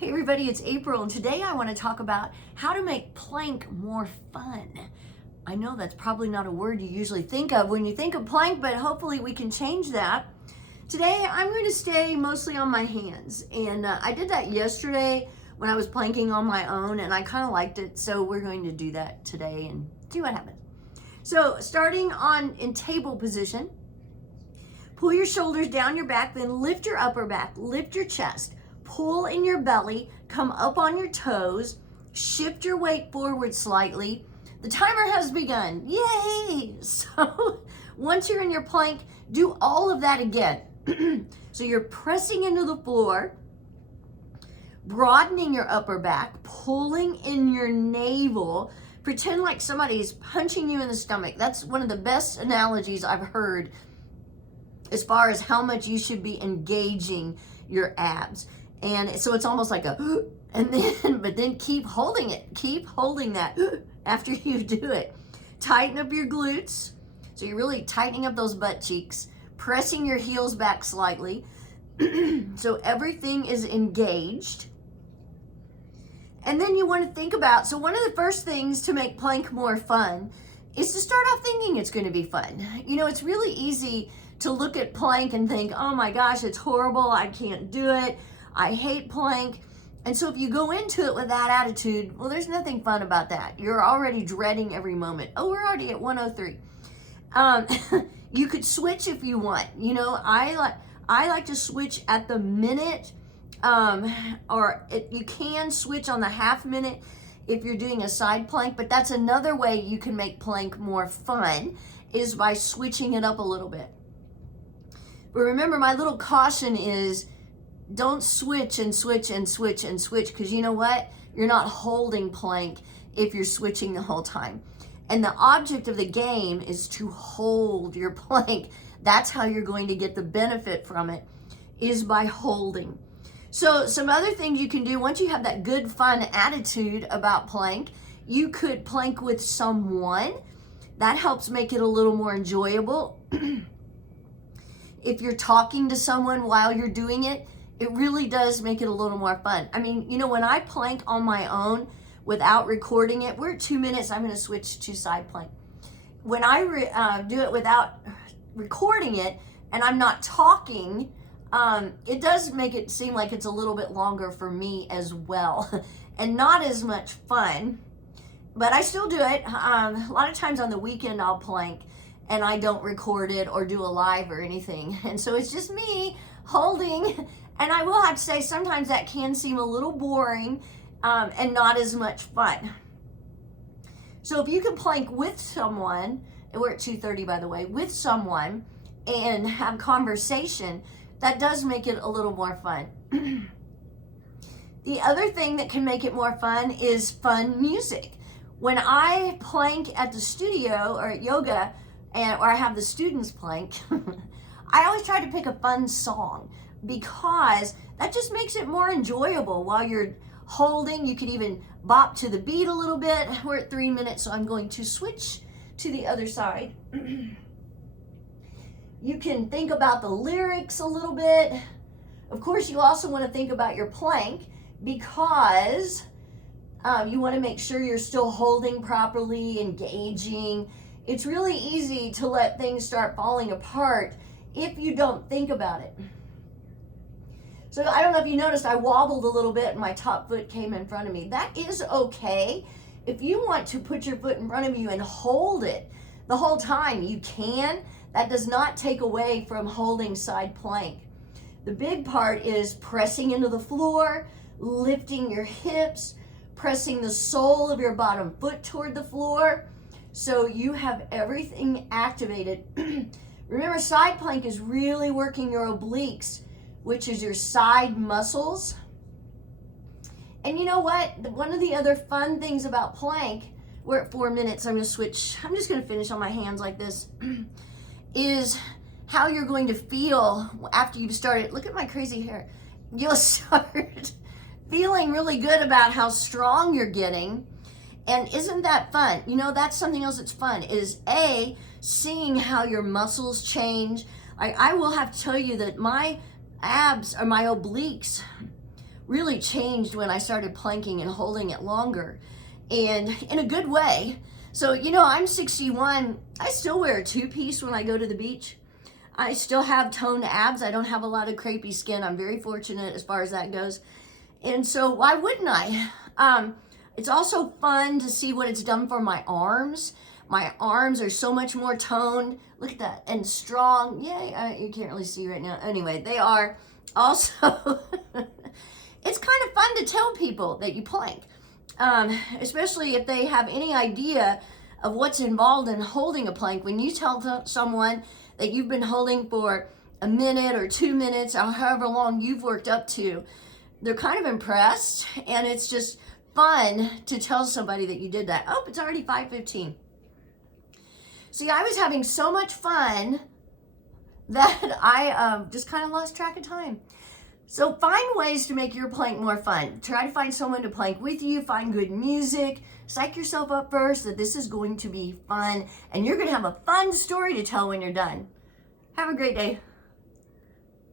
Hey everybody, it's April, and today I want to talk about how to make plank more fun. I know that's probably not a word you usually think of when you think of plank, but hopefully we can change that. Today I'm going to stay mostly on my hands, and I did that yesterday when I was planking on my own, and I kind of liked it, so we're going to do that today and see what happens. So starting in table position, pull your shoulders down your back, then lift your upper back, lift your chest. Pull in your belly, come up on your toes, shift your weight forward slightly. The timer has begun. Yay! So once you're in your plank, do all of that again. So you're pressing into the floor, broadening your upper back, pulling in your navel. Pretend like somebody's punching you in the stomach. That's one of the best analogies I've heard as far as how much you should be engaging your abs. And so it's almost like but then keep holding it. Keep holding that after you do it. Tighten up your glutes. So you're really tightening up those butt cheeks, pressing your heels back slightly. So everything is engaged. And then you want to think about, so one of the first things to make plank more fun is to start off thinking it's going to be fun. You know, it's really easy to look at plank and think, oh my gosh, it's horrible. I can't do it. I hate plank. And so if you go into it with that attitude, well, there's nothing fun about that. You're already dreading every moment. Oh, we're already at 103. You could switch if you want. You know, I like to switch at the minute, you can switch on the half minute if you're doing a side plank, but that's another way you can make plank more fun, is by switching it up a little bit. But remember, my little caution is, don't switch and switch and switch and switch, because you know what? You're not holding plank if you're switching the whole time. And the object of the game is to hold your plank. That's how you're going to get the benefit from it, is by holding. So some other things you can do, once you have that good fun attitude about plank, you could plank with someone. That helps make it a little more enjoyable. If you're talking to someone while you're doing it, it really does make it a little more fun. I mean, you know, when I plank on my own without recording it, we're at 2 minutes, I'm going to switch to side plank. When I do it without recording it and I'm not talking, it does make it seem like it's a little bit longer for me as well and not as much fun, but I still do it. A lot of times on the weekend I'll plank and I don't record it or do a live or anything. And so it's just me holding. And I will have to say, sometimes that can seem a little boring and not as much fun. So if you can plank with someone, and we're at 2:30 by the way, with someone and have conversation, that does make it a little more fun. The other thing that can make it more fun is fun music. When I plank at the studio or at yoga, or I have the students plank, I always try to pick a fun song, because that just makes it more enjoyable while you're holding. You could even bop to the beat a little bit. We're at 3 minutes, so I'm going to switch to the other side. You can think about the lyrics a little bit. Of course, you also want to think about your plank, because you want to make sure you're still holding properly, engaging. It's really easy to let things start falling apart if you don't think about it. So I don't know if you noticed, I wobbled a little bit and my top foot came in front of me. That is okay. If you want to put your foot in front of you and hold it the whole time, you can. That does not take away from holding side plank. The big part is pressing into the floor, lifting your hips, pressing the sole of your bottom foot toward the floor, so you have everything activated. Remember, side plank is really working your obliques, which is your side muscles. And you know what? One of the other fun things about plank, we're at 4 minutes, I'm going to switch. I'm just going to finish on my hands like this, is how you're going to feel after you've started. Look at my crazy hair. You'll start feeling really good about how strong you're getting. And isn't that fun? You know, that's something else that's fun, is seeing how your muscles change. I will have to tell you that my abs or my obliques really changed when I started planking and holding it longer, and in a good way. So, you know, I'm 61. I still wear a two-piece when I go to the beach. I still have toned abs. I don't have a lot of crepey skin. I'm very fortunate as far as that goes. And so why wouldn't I? It's also fun to see what it's done for my arms. My arms are so much more toned. Look at that. And strong. Yay. You can't really see right now. Anyway, they are also... It's kind of fun to tell people that you plank. Especially if they have any idea of what's involved in holding a plank. When you tell someone that you've been holding for a minute or 2 minutes, or however long you've worked up to, they're kind of impressed, and it's just fun to tell somebody that you did that. Oh, it's already 5:15. See, I was having so much fun that I just kind of lost track of time. So find ways to make your plank more fun. Try to find someone to plank with you. Find good music. Psych yourself up first that this is going to be fun, and you're going to have a fun story to tell when you're done. Have a great day.